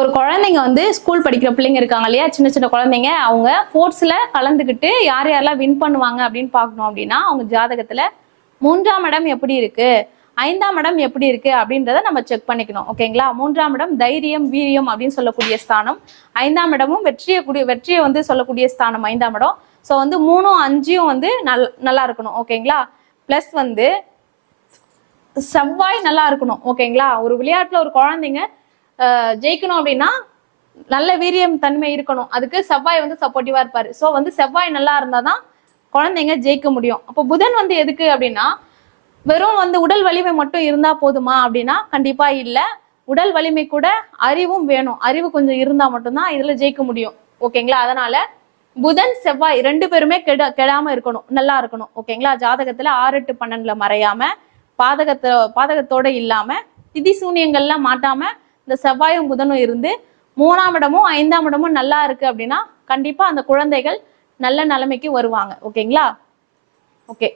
ஒரு குழந்தைங்க வந்து ஸ்கூல் படிக்கிற பிள்ளைங்க இருக்காங்க இல்லையா, சின்ன சின்ன குழந்தைங்க, அவங்க ஸ்போர்ட்ஸ்ல கலந்துக்கிட்டு யார் யாரெல்லாம் வின் பண்ணுவாங்க அப்படின்னு பார்க்கணும் அப்படின்னா அவங்க ஜாதகத்துல 3ஆம் இடம் எப்படி இருக்கு, 5ஆம் இடம் எப்படி இருக்கு அப்படின்றத நம்ம செக் பண்ணிக்கணும். ஓகேங்களா? 3ஆம் இடம் தைரியம் வீரியம் அப்படின்னு சொல்லக்கூடிய ஸ்தானம், 5ஆம் இடமும் வெற்றியை வந்து சொல்லக்கூடிய ஸ்தானம் 5ஆம் இடம். ஸோ வந்து 3ம் 5ம் வந்து நல்லா இருக்கணும். ஓகேங்களா? பிளஸ் வந்து செவ்வாய் நல்லா இருக்கணும். ஓகேங்களா? ஒரு விளையாட்டுல ஒரு குழந்தைங்க ஜெயிக்கணும் அப்படின்னா நல்ல வீரியம் தன்மை இருக்கணும். அதுக்கு செவ்வாய் வந்து சப்போர்ட்டிவா இருப்பாரு. ஸோ வந்து செவ்வாய் நல்லா இருந்தாதான் குழந்தைங்க ஜெயிக்க முடியும். அப்போ புதன் வந்து எதுக்கு அப்படின்னா வெறும் வந்து உடல் வலிமை மட்டும் இருந்தா போதுமா அப்படின்னா கண்டிப்பா இல்ல. உடல் வலிமை கூட அறிவும் வேணும். அறிவு கொஞ்சம் இருந்தா மட்டும்தான் இதுல ஜெயிக்க முடியும். ஓகேங்களா? அதனால புதன் செவ்வாய் 2 பேருமே கெடாம இருக்கணும், நல்லா இருக்கணும். ஓகேங்களா? ஜாதகத்துல 6, 8, 12 மறையாம பாதகத்தோட இல்லாம திதி சூனியங்கள்லாம் மாட்டாம இந்த செவ்வாயும் புதனும் இருந்து 3ஆம் இடமும் 5ஆம் இடமும் நல்லா இருக்கு அப்படின்னா கண்டிப்பா அந்த குழந்தைகள் நல்ல நிலைமைக்கு வருவாங்க. ஓகேங்களா? ஓகே.